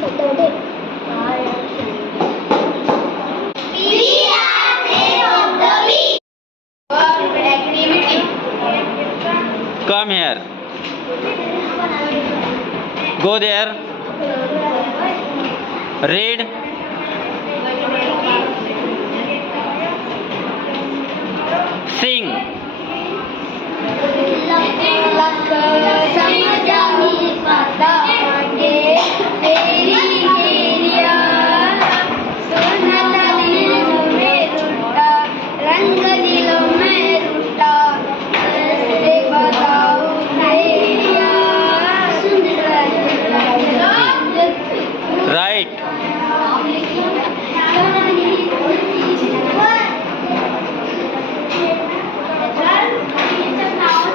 Saturday. We are day of the week. Activity. Come here. Go there. Read. Sing. Right.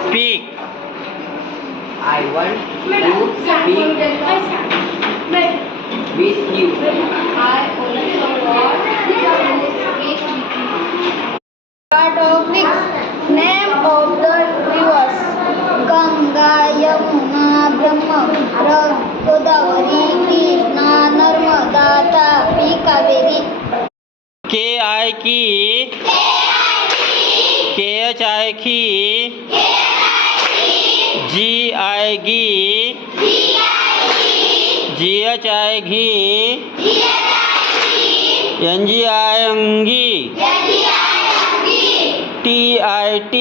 Speak. I want to speak with you. Part of name of the rivers: Ganga, Yamuna, Brahmaputra, Godavari, Krishna, Narmada, Tapi, Kaveri. K-I की K-H-I की G-I गी G-H-I घी N-G-I अंगी T-I-T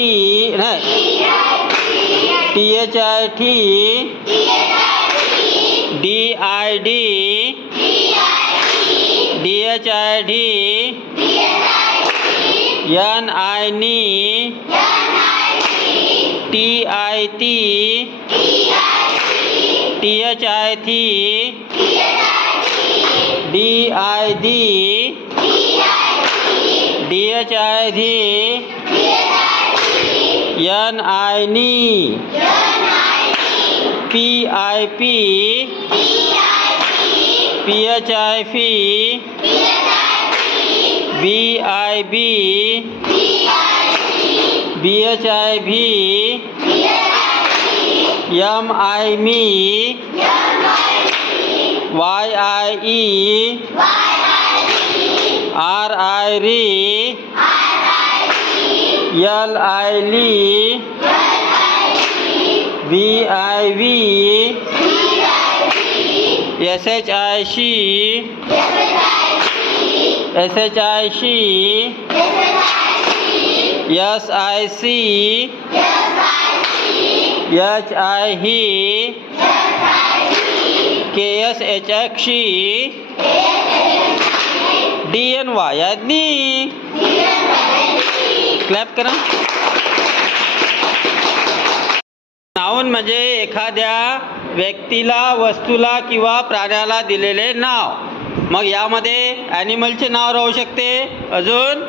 T-H-I-T D-I-D D-H-I-D N-I-N T-I-T T-H-I-T D-I-D D-H-I-D N-I-N P-I-P P-H-I-P B-I-B B-H-I-B M-I-Me Y-I-E R-I-R L-I-L V-I-V S-H-I-C S-H-I-C S-I-C H-I-He K-S-H-X-E D-N-Y यादनी clap करा. Noun म्हणजे एखाद्या व्यक्तीला, वस्तूला किंवा प्राण्याला दिलेले नाव. मग यामध्ये ॲनिमलचे नाव राहू शकते. अजून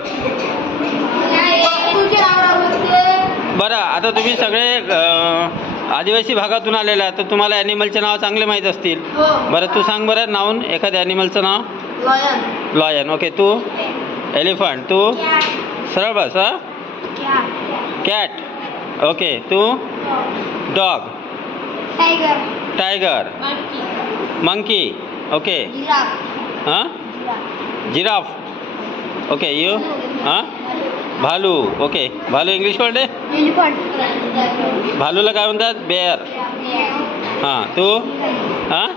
बरं, आता तुम्ही सगळे आदिवासी भागातून आलेले आहात, तर तुम्हाला ॲनिमलचे नाव चांगले माहीत असतील. बरं, तू सांग बरं नाउन एखाद्या ॲनिमलचं नाव. लॉयन. ओके. तू एलिफंट. तू सरळ बस. कॅट. ओके. तू डॉग. टायगर. मंकी. ओके. हां जिराफ. ओके. यू हां भालू. ओके. भालू इंग्लिश वर्ड आहे. भालूला काय म्हणतात? बेअर. हां. तू हां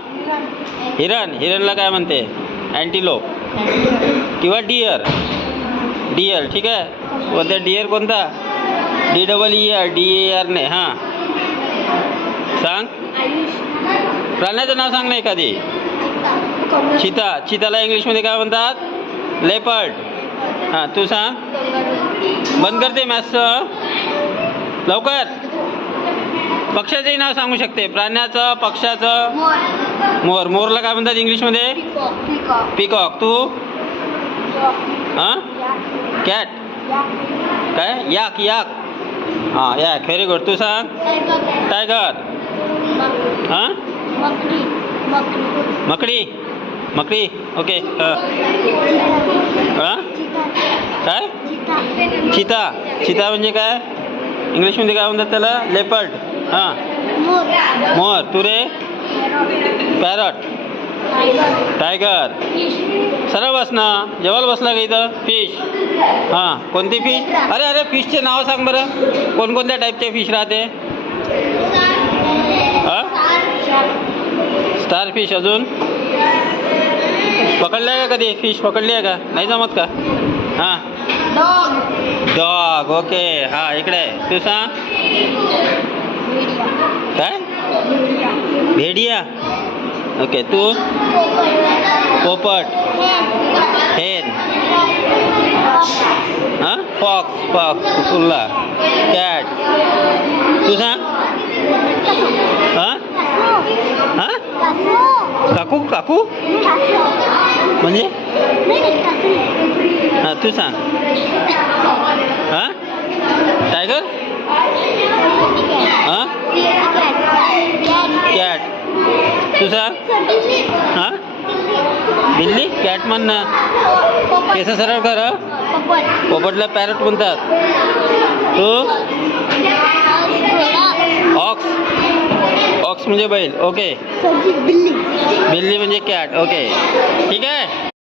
हिरण. हिरणला काय म्हणते? अँटिलोप किंवा डिअर. डिअर. ठीक आहे. कोणता डिअर? कोणता? D-E-E-R. D-A-R ने. हां सांग. प्राण्याचं नाव सांग ना एखादी. चिता. चिताला इंग्लिशमध्ये काय म्हणतात? लेपर्ड. हां तू सांग. बंद करते मॅथ्सचं लवकर. पक्ष्याचंही नाव सांगू शकते. प्राण्याचं, पक्षाचं. मोर. मोरला काय म्हणतात इंग्लिशमध्ये? पिकॉक. तू हां कॅट. काय? याक. याक. हां याक. Very good. तू सांग. टायगर. हां मकडी. मकडी. ओके. हां काय? चिता. चिता म्हणजे काय इंग्लिशमध्ये काय म्हणतात त्याला? लेपर्ड. हां मोर. तू रे? पॅरट. टायगर. सरळ बस ना. जेवायला बसला का इथं? फिश. हां, कोणती फिश? अरे अरे, फिशचे नाव सांग बरं. कोणकोणत्या टाईपचे फिश राहते? हां, स्टार फिश. अजून पकडलं आहे का कधी? फिश पकडली आहे का? नाही जमत का? हां, डॉग. ओके. हां, इकडे तू सांग. काय? भेडिया. ओके. तू? पोपट. हेन. हां, फॉक्स. फॉक्स. कुल्ला. कॅट. तू सांग. हां हां, काकू. काकू म्हणजे? हां, तू सांग. हां, टायगर. हां, कॅट. तू सांग. हां, बिल्ली. कॅट म्हण ना. केस सरळ कर. पोपटला पॅरट म्हणतात. तू? ऑक्स. ऑक्स म्हणजे बैल. ओके. बिल्ली म्हणजे कॅट. ओके, ठीक आहे.